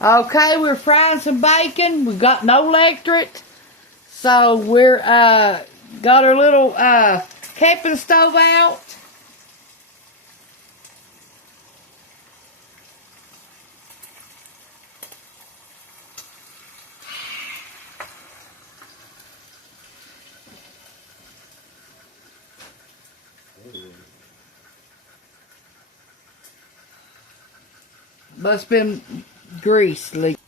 Okay, we're frying some bacon. We've got no electric. So we're got our little camping stove out. Must have been grease leak.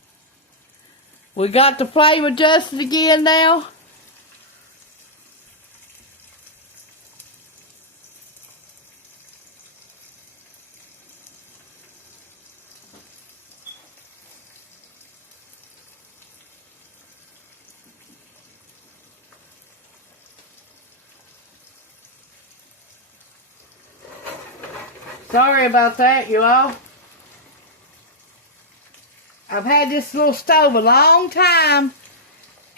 We got the flame adjusted again now. Sorry about that, you all. I've had this little stove a long time,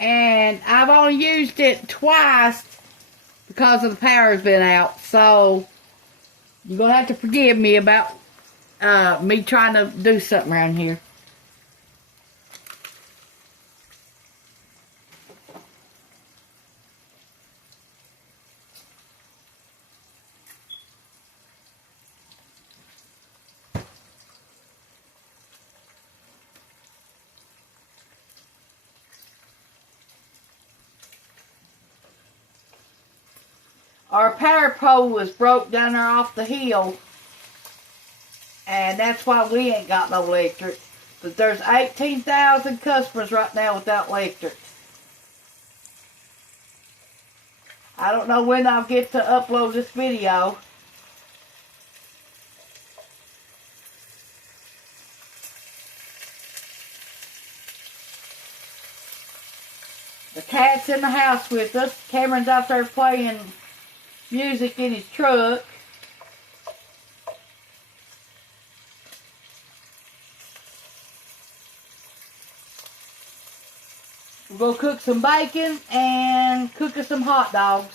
and I've only used it twice because of the power's been out. So you're gonna have to forgive me about me trying to do something around here. Our power pole was broke down there off the hill, and that's why we ain't got no electric. But there's 18,000 customers right now without electric. I don't know when I'll get to upload this video. The cat's in the house with us. Cameron's out there playing music in his truck. We're going to cook some bacon and cook us some hot dogs.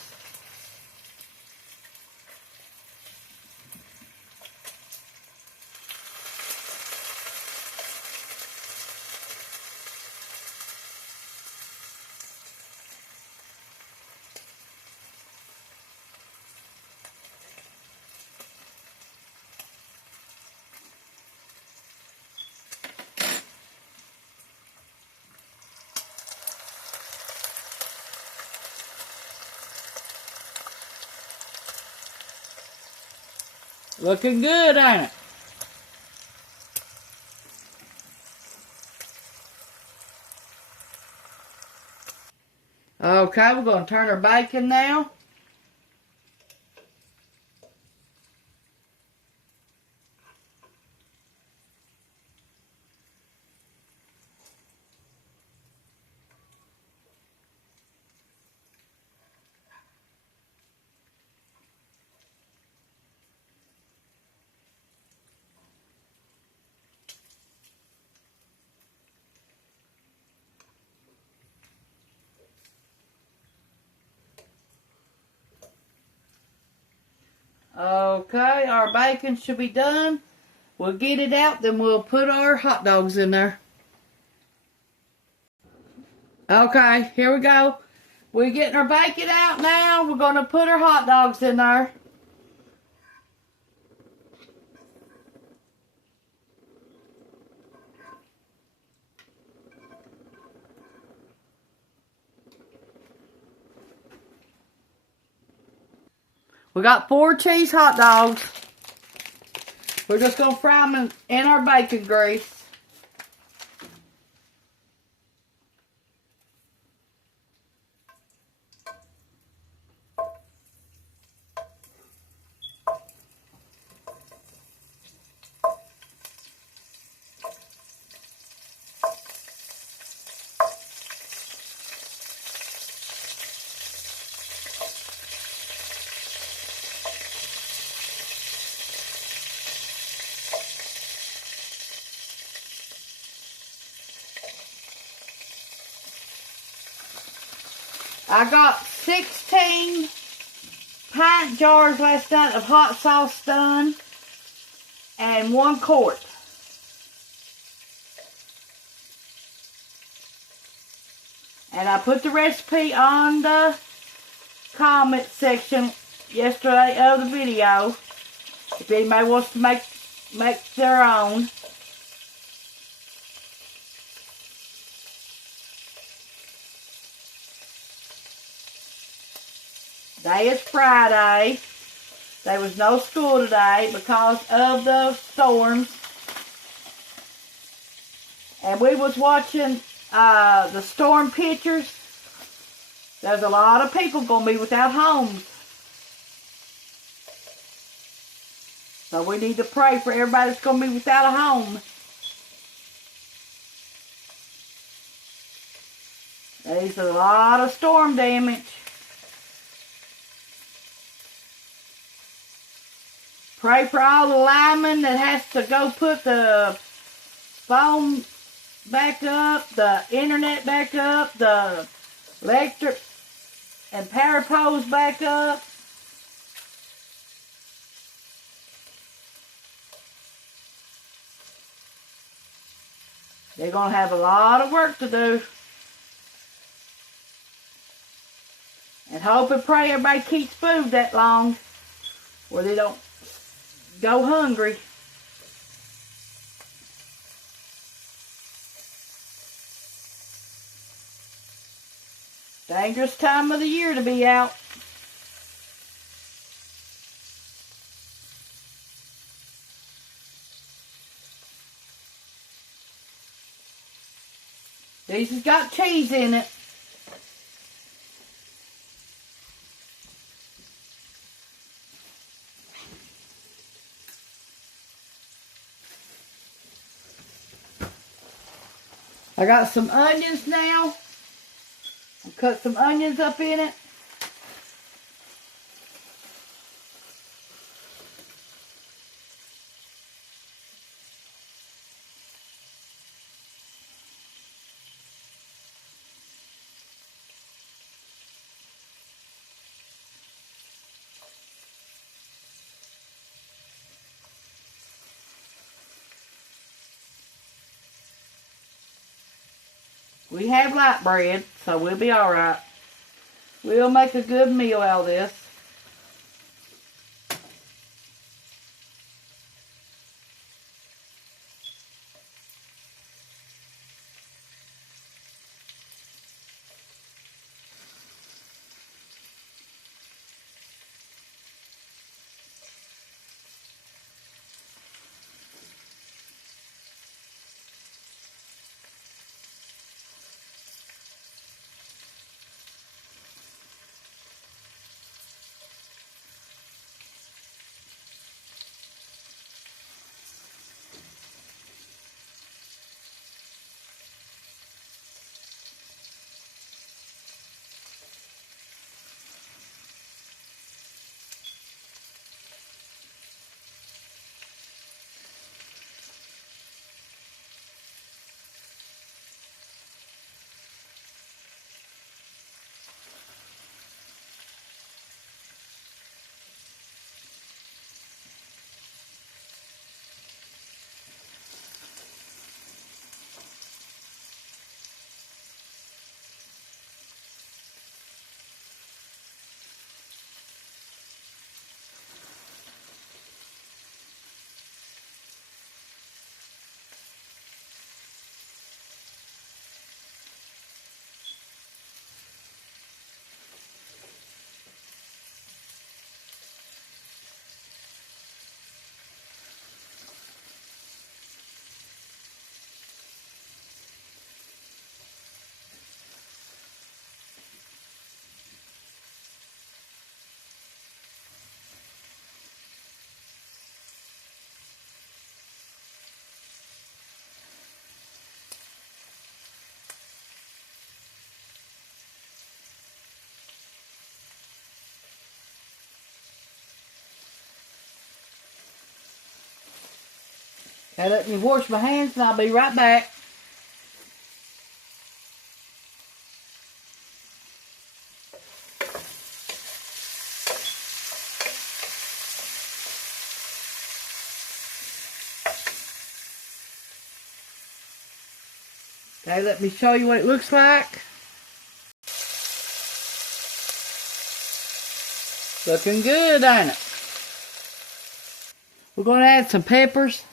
Looking good, ain't it? Okay, we're going to turn our bacon now. Okay, our bacon should be done. We'll get it out, then we'll put our hot dogs in there. Okay, here we go. We're getting our bacon out now. We're going to put our hot dogs in there. We got 4 cheese hot dogs. We're just going to fry them in our bacon grease. I got 16 pint jars last night of hot sauce done and 1 quart. And I put the recipe on the comment section yesterday of the video. If anybody wants to make their own. Today is Friday. There was no school today because of the storms. And we was watching the storm pictures. There's a lot of people going to be without homes. So we need to pray for everybody that's going to be without a home. There's a lot of storm damage. Pray for all the linemen that has to go put the phone back up, the internet back up, the electric and power poles back up. They're going to have a lot of work to do. And hope and pray everybody keeps food that long where they don't go hungry. Dangerous time of the year to be out. These has got cheese in it. I got some onions now. I'll cut some onions up in it. We have light bread, so we'll be alright. We'll make a good meal out of this. Now let me wash my hands and I'll be right back. Okay, let me show you what it looks like. Looking good, ain't it? We're going to add some peppers.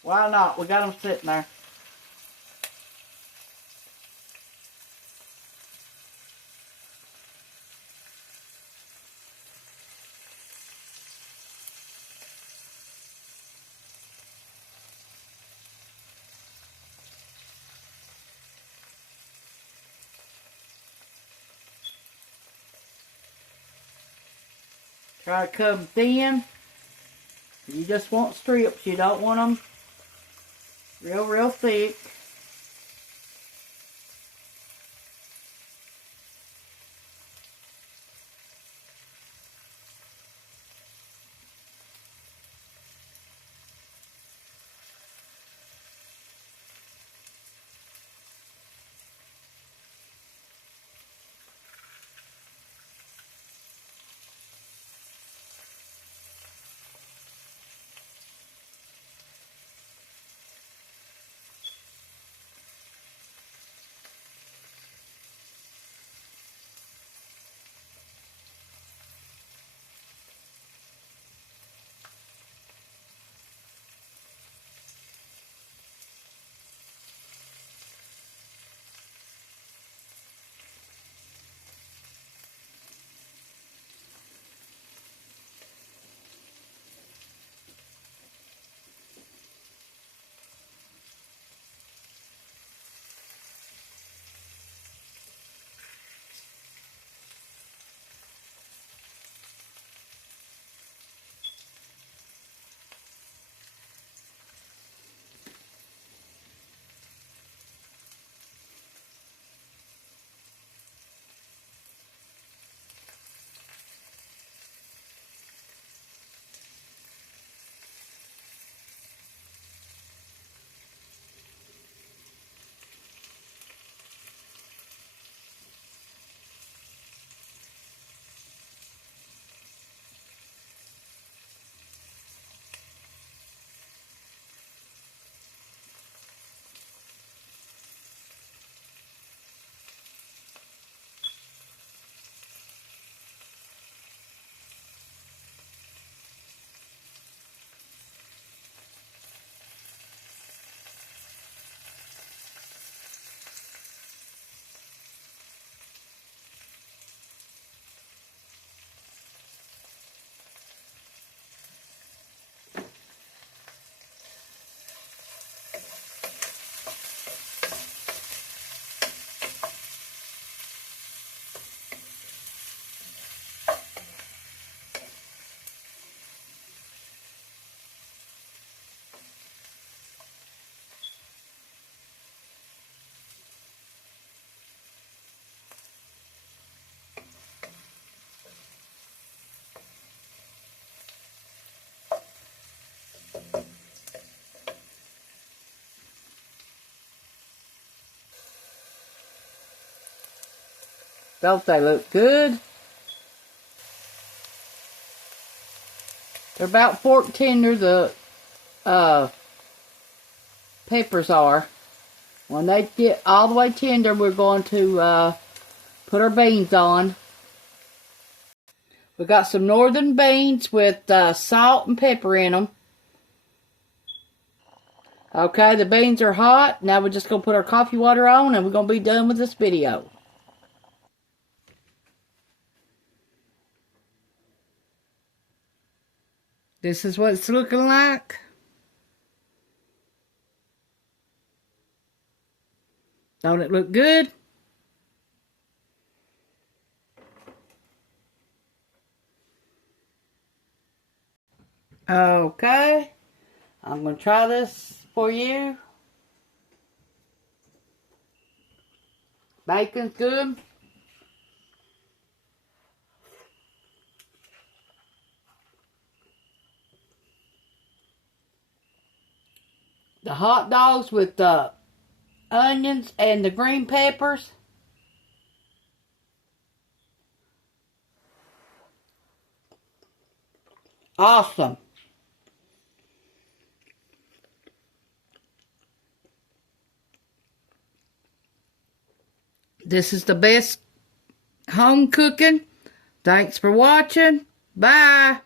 Why not? We got them sitting there. Try to cut them thin. You just want strips. You don't want them real thick. Don't they look good? They're about fork tender, the peppers are. When they get all the way tender, we're going to put our beans on. We got some northern beans with salt and pepper in them. Okay, the beans are hot. Now we're just going to put our coffee water on and we're going to be done with this video. This is what it's looking like. Don't it look good? Okay. I'm going to try this for you. Bacon's good. The hot dogs with the onions and the green peppers. Awesome. This is the best home cooking. Thanks for watching. Bye.